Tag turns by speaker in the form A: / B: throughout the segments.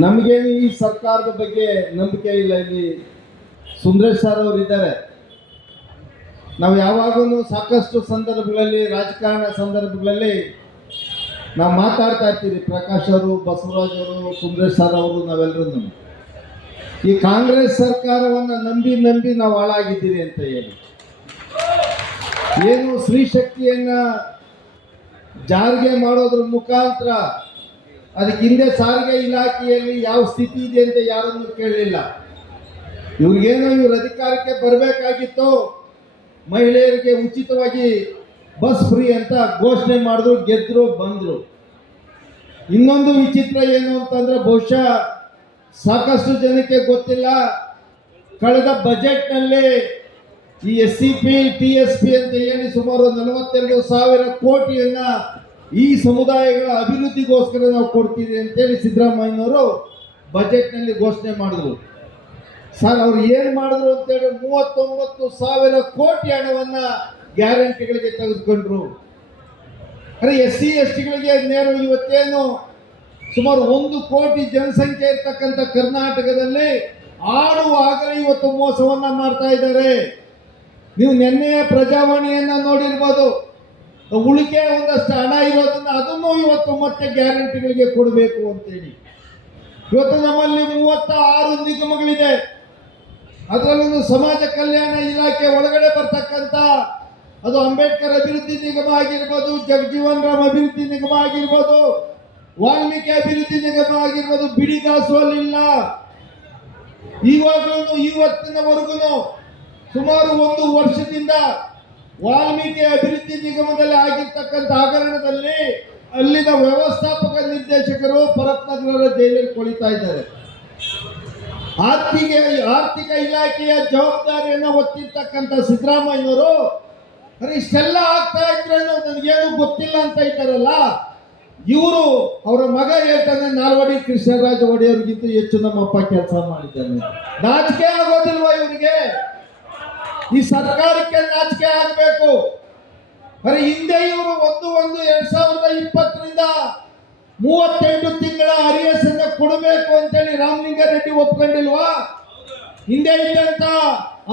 A: ನಮಗೇನು ಈ ಸರ್ಕಾರದ ಬಗ್ಗೆ ನಂಬಿಕೆ ಇಲ್ಲ ಇಲ್ಲಿ. ಸುಂದರೇಶ್ ಸರ್ ಅವರು ಇದ್ದಾರೆ. ನಾವು ಯಾವಾಗಲೂ ಸಾಕಷ್ಟು ಸಂದರ್ಭಗಳಲ್ಲಿ, ರಾಜಕಾರಣ ಸಂದರ್ಭಗಳಲ್ಲಿ ನಾವು ಮಾತಾಡ್ತಾ ಇರ್ತೀವಿ ಪ್ರಕಾಶ್ ಅವರು, ಬಸವರಾಜ್ ಅವರು, ಸುಂದರೇಶ್ ಸರ್ ಅವರು ನಾವೆಲ್ಲರೂ ಈ ಕಾಂಗ್ರೆಸ್ ಸರ್ಕಾರವನ್ನು ನಂಬಿ ನಂಬಿ ನಾವು ಹಾಳಾಗಿದ್ದೀರಿ ಅಂತ ಹೇಳಿ. ಏನು ಸ್ತ್ರೀ ಶಕ್ತಿಯನ್ನ ಜಾರಿಗೆ ಮಾಡೋದ್ರ ಮುಖಾಂತರ ಅದಕ್ಕೆ ಹಿಂದೆ ಸಾರಿಗೆ ಇಲಾಖೆಯಲ್ಲಿ ಯಾವ ಸ್ಥಿತಿ ಇದೆ ಅಂತ ಯಾರನ್ನು ಕೇಳಲಿಲ್ಲ. ಇವ್ರಿಗೇನೋ ಇವ್ರ ಅಧಿಕಾರಕ್ಕೆ ಬರಬೇಕಾಗಿತ್ತು, ಮಹಿಳೆಯರಿಗೆ ಉಚಿತವಾಗಿ ಬಸ್ ಫ್ರೀ ಅಂತ ಘೋಷಣೆ ಮಾಡಿದ್ರು, ಗೆದ್ರು, ಬಂದರು. ಇನ್ನೊಂದು ವಿಚಿತ್ರ ಏನು ಅಂತಂದ್ರೆ ಬಹುಶಃ ಸಾಕಷ್ಟು ಜನಕ್ಕೆ ಗೊತ್ತಿಲ್ಲ, ಕಳೆದ ಬಜೆಟ್ನಲ್ಲಿ ಈ S C P, T S P ಅಂತ ಹೇಳಿ ಸುಮಾರು ನಲವತ್ತೆರಡು ಸಾವಿರ ಕೋಟಿಯನ್ನ ಈ ಸಮುದಾಯಗಳ ಅಭಿವೃದ್ಧಿಗೋಸ್ಕರ ನಾವು ಕೊಡ್ತೀವಿ ಅಂತೇಳಿ ಸಿದ್ದರಾಮಯ್ಯನವರು ಬಜೆಟ್ನಲ್ಲಿ ಘೋಷಣೆ ಮಾಡಿದ್ರು. ಸರ್, ಅವ್ರು ಏನು ಮಾಡಿದ್ರು ಅಂತೇಳಿ ಮೂವತ್ತೊಂಬತ್ತು ಸಾವಿರ ಕೋಟಿ ಹಣವನ್ನ ಗ್ಯಾರಂಟಿಗಳಿಗೆ ತೆಗೆದುಕೊಂಡ್ರು. ಅರೆ ಎಸ್ ಸಿ ಎಸ್ ಟಿಗಳಿಗೆ ನೇರ ಇವತ್ತೇನು ಸುಮಾರು ಒಂದು ಕೋಟಿ ಜನಸಂಖ್ಯೆ ಇರ್ತಕ್ಕಂಥ ಕರ್ನಾಟಕದಲ್ಲಿ ಆಡುವಾಗಲೇ ಇವತ್ತು ಮೋಸವನ್ನ ಮಾಡ್ತಾ ಇದ್ದಾರೆ. ನೀವು ನಿನ್ನೆಯ ಪ್ರಜಾವಾಣಿಯನ್ನ ನೋಡಿರ್ಬೋದು. ಉಳಿಕೆ ಒಂದಷ್ಟು ಹಣ ಇರೋದನ್ನ ಅದನ್ನು ಇವತ್ತು ಮತ್ತೆ ಗ್ಯಾರಂಟಿಗಳಿಗೆ ಕೊಡಬೇಕು ಅಂತೇಳಿ. ಇವತ್ತು ನಮ್ಮಲ್ಲಿ ಮೂವತ್ತ ಆರು ನಿಗಮಗಳಿದೆ. ಅದರಲ್ಲೂ ಸಮಾಜ ಕಲ್ಯಾಣ ಇಲಾಖೆ ಒಳಗಡೆ ಬರ್ತಕ್ಕಂಥ ಅದು ಅಂಬೇಡ್ಕರ್ ಅಭಿವೃದ್ಧಿ ನಿಗಮ ಆಗಿರ್ಬೋದು ಜಗಜೀವನ್ ರಾಮ್ ಅಭಿವೃದ್ಧಿ ನಿಗಮ ಆಗಿರ್ಬೋದು, ವಾಲ್ಮೀಕಿ ಅಭಿವೃದ್ಧಿ ನಿಗಮ ಆಗಿರ್ಬೋದು ಬಿಡಿಗಾಸುವಲ್ಲಿಲ್ಲ ಇವಾಗಲೂ ಇವತ್ತಿನವರೆಗೂ ಸುಮಾರು ಒಂದು ವರ್ಷದಿಂದ ವಾಲ್ಮೀಕಿ ಅಭಿವೃದ್ಧಿ ನಿಗಮದಲ್ಲಿ ಆಗಿರ್ತಕ್ಕಂಥ ಹಗರಣದಲ್ಲಿ ಅಲ್ಲಿನ ವ್ಯವಸ್ಥಾಪಕ ನಿರ್ದೇಶಕರು ಪರತ್ನಗರ ಜೈಲಲ್ಲಿ ಕೊಳಿತಾ ಇದ್ದಾರೆ. ಆರ್ಥಿಕ ಆರ್ಥಿಕ ಇಲಾಖೆಯ ಜವಾಬ್ದಾರಿಯನ್ನು ಹೊತ್ತಿರ್ತಕ್ಕಂಥ ಸಿದ್ದರಾಮಯ್ಯವರು ಇಷ್ಟೆಲ್ಲ ಆಗ್ತಾ ಇದ್ರೆ ನನಗೇನು ಗೊತ್ತಿಲ್ಲ ಅಂತ ಇದ್ದಾರಲ್ಲ, ಇವರು ಅವರ ಮಗ ಹೇಳ್ತಾನೆ, ನಾಲ್ವಡಿ ಕೃಷ್ಣರಾಜ ಒಡೆಯವ್ರಿಗಿಂತ ಹೆಚ್ಚು ನಮ್ಮಪ್ಪ ಕೆಲಸ ಮಾಡಿದ್ದಾನೆ. ನಾಚಿಕೆ ಆಗೋದಿಲ್ವಾ ಇವರಿಗೆ? ಈ ಸರ್ಕಾರಕ್ಕೆ ನಾಚಿಕೆ ಆಗಬೇಕು. ಬರೀ ಹಿಂದೆ ಇವರು ಒಂದು ಒಂದು ಎರಡ್ ಸಾವಿರದ ಇಪ್ಪತ್ತರಿಂದ ಮೂವತ್ತೆಂಟು ತಿಂಗಳ ಅರಿಯಸ್ ಅನ್ನ ಕೊಡಬೇಕು ಅಂತೇಳಿ ರಾಮಲಿಂಗಾರೆಡ್ಡಿ ಒಪ್ಕೊಂಡಿಲ್ವಾ? ಹಿಂದೆ ಇದ್ದಂತ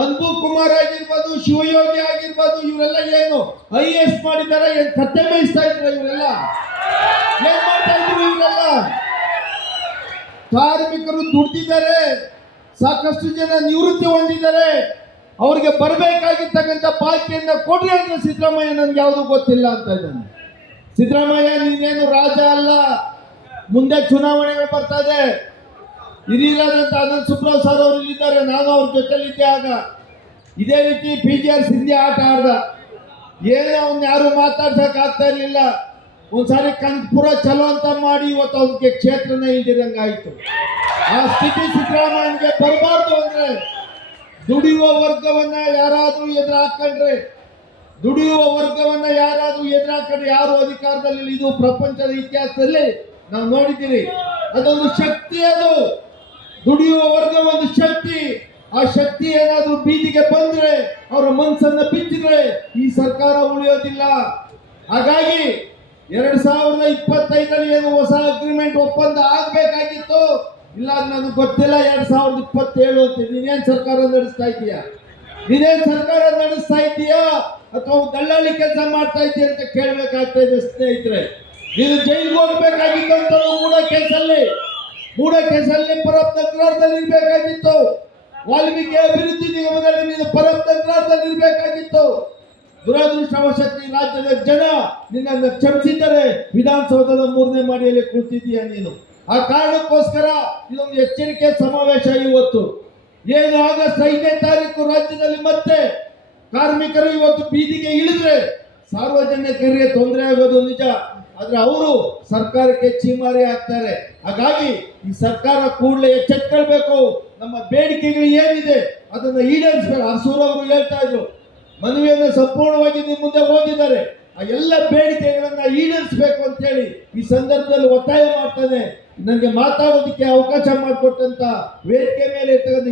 A: ಅನ್ಬು ಕುಮಾರ್ ಆಗಿರ್ಬೋದು, ಶಿವಯೋಗಿ ಆಗಿರ್ಬೋದು, ಇವರೆಲ್ಲ ಏನು ಐ ಎಸ್ ಮಾಡಿದ್ದಾರೆ, ಏನ್ ಕತ್ತೆ ಮೇಯಿಸ್ತಾ ಇದ್ರು ಇವರೆಲ್ಲ? ಏನ್ ಮಾಡ್ತಾ ಇದ್ರು ಇವರೆಲ್ಲ? ಕಾರ್ಮಿಕರು ದುಡ್ದಿದ್ದಾರೆ, ಸಾಕಷ್ಟು ಜನ ನಿವೃತ್ತಿ ಹೊಂದಿದ್ದಾರೆ. ಅವರಿಗೆ ಬರಬೇಕಾಗಿರ್ತಕ್ಕಂಥ ಬಾಕಿಯನ್ನು ಕೊಡ್ರಿ ಅಂದ್ರೆ ಸಿದ್ದರಾಮಯ್ಯ ನನ್ಗೆ ಯಾವುದು ಗೊತ್ತಿಲ್ಲ ಅಂತ ಇದ್ದಾನೆ. ಸಿದ್ದರಾಮಯ್ಯ, ನೀನೇನು ರಾಜ ಅಲ್ಲ. ಮುಂದೆ ಚುನಾವಣೆಗಳು ಇದೆ. ಇದಿಲ್ಲದಂತ ಅನಂತ್ ಸುಬ್ರಾವ್ ಸರ್ ಅವರು ಇಲ್ಲಿದ್ದಾರೆ. ನಾನು ಅವ್ರ ಜೊತೆಲಿದ್ದೆ ಆಗ. ಇದೇ ರೀತಿ ಪಿ ಜಿ ಆರ್ ಸಿಂಧಿ ಆಟ ಆಡ್ದ. ಏನೇ ಅವ್ನು ಯಾರು ಮಾತಾಡ್ಸಕ್ ಆಗ್ತಾ ಇರ್ಲಿಲ್ಲ. ಒಂದ್ಸಾರಿ ಕಂಪುರ ಚಲೋ ಅಂತ ಮಾಡಿ ಇವತ್ತು ಅವನಿಗೆ ಕ್ಷೇತ್ರನೇ ಇಲ್ದಿರಂಗಾಯ್ತು. ಆ ಸ್ಥಿತಿ ಸಿದ್ದರಾಮಯ್ಯನಿಗೆ ಬರಬಾರ್ದು ಅಂದ್ರೆ ದುಡಿಯುವ ವರ್ಗವನ್ನ ಯಾರಾದ್ರೂ ಎದುರಾಕಂಡ್ರೆ ದುಡಿಯುವ ವರ್ಗವನ್ನ ಯಾರಾದ್ರೂ ಎದುರಾಕಂಡ್ರೆ ಯಾರು ಅಧಿಕಾರದಲ್ಲಿ. ಇದು ಪ್ರಪಂಚದ ಇತಿಹಾಸದಲ್ಲಿ ನಾವು ನೋಡಿದ್ದೀರಿ. ಅದೊಂದು ಶಕ್ತಿ ಅದು. ದುಡಿಯುವ ವರ್ಗ ಒಂದು ಶಕ್ತಿ. ಆ ಶಕ್ತಿ ಏನಾದ್ರೂ ಬೀದಿಗೆ ಬಂದ್ರೆ, ಅವರ ಮನಸ್ಸನ್ನ ಬಿಚ್ಚಿದ್ರೆ ಈ ಸರ್ಕಾರ ಉಳಿಯೋದಿಲ್ಲ. ಹಾಗಾಗಿ ಎರಡ್ ಸಾವಿರದ ಇಪ್ಪತ್ತೈದರಲ್ಲಿ ಏನು ಹೊಸ ಅಗ್ರಿಮೆಂಟ್ ಒಪ್ಪಂದ ಆಗ್ಬೇಕಾಗಿತ್ತು? ಇಲ್ಲ, ನನಗೆ ಗೊತ್ತಿಲ್ಲ, ಎರಡ್ ಸಾವಿರದ ಇಪ್ಪತ್ತೇಳು ಅಂತ. ನೀನೇನ್ ಸರ್ಕಾರ ನಡೆಸ್ತಾ ಇದೀಯಾ ನೀನೇನ್ ಸರ್ಕಾರ ನಡೆಸ್ತಾ ಇದೀಯಾ ಅಥವಾ ದಳ್ಳಾಳಿ ಕೆಲಸ ಮಾಡ್ತಾ ಇದೀಯ ಅಂತ ಕೇಳ್ಬೇಕಾಗ್ತಾ ಇದೆ ಸ್ನೇಹಿತರೆ. ನೀನು ಜೈಲ್ಗೆ ಹೋಗ್ಬೇಕಾಗಿತ್ತು ಮೂಡ ಕೇಸಲ್ಲಿ ಮೂಡ ಕೇಸಲ್ಲಿ ಪರಪ್ ತಕರಾರದಲ್ಲಿ ಇರ್ಬೇಕಾಗಿತ್ತು. ವಾಲ್ಮೀಕಿ ಅಭಿವೃದ್ಧಿ ನಿಗಮದಲ್ಲಿ ನೀನು ಪರಪ್ ತಕರಾರದಲ್ಲಿ ಇರ್ಬೇಕಾಗಿತ್ತು ದುರದೃಷ್ಟವಶಕ್ತಿ ರಾಜ್ಯದ ಜನ ನಿನ್ನನ್ನು ಕ್ಷಮಿಸಿದ್ದಾರೆ ವಿಧಾನಸೌಧದ ಮೂರನೇ ಮಾಡಿಯಲ್ಲಿ ಕುಳಿತಿದ್ದೀಯ ನೀನು? ಆ ಕಾರಣಕ್ಕೋಸ್ಕರ ಇದೊಂದು ಎಚ್ಚರಿಕೆ ಸಮಾವೇಶ ಇವತ್ತು. ಏನು ಆಗಸ್ಟ್ ಐದನೇ ತಾರೀಕು ರಾಜ್ಯದಲ್ಲಿ ಮತ್ತೆ ಕಾರ್ಮಿಕರು ಇವತ್ತು ಬೀದಿಗೆ ಇಳಿದ್ರೆ ಸಾರ್ವಜನಿಕರಿಗೆ ತೊಂದರೆ ಆಗೋದು ನಿಜ. ಆದ್ರೆ ಅವರು ಸರ್ಕಾರಕ್ಕೆ ಚೀಮಾರಿ ಆಗ್ತಾರೆ. ಹಾಗಾಗಿ ಈ ಸರ್ಕಾರ ಕೂಡಲೇ ಎಚ್ಚೆತ್ಕೊಳ್ಬೇಕು. ನಮ್ಮ ಬೇಡಿಕೆಗಳು ಏನಿದೆ ಅದನ್ನ ಈಡೇರಿಸಬೇಕು. ಹಸೂರ್ ಅವರು ಹೇಳ್ತಾ ಇದ್ರು. ಮನವಿಯನ್ನು ಸಂಪೂರ್ಣವಾಗಿ ನಿಮ್ಮ ಮುಂದೆ ಓದಿದ್ದಾರೆ. ಆ ಎಲ್ಲ ಬೇಡಿಕೆಗಳನ್ನ ಈಡೇರಿಸಬೇಕು ಅಂತ ಹೇಳಿ ಈ ಸಂದರ್ಭದಲ್ಲಿ ಒತ್ತಾಯ ಮಾಡ್ತಾನೆ. ನನಗೆ ಮಾತಾಡೋದಕ್ಕೆ ಅವಕಾಶ ಮಾಡಿಕೊಟ್ಟಂತ ವೇದಿಕೆ ಮೇಲೆ ಇರ್ತಕ್ಕಂಥ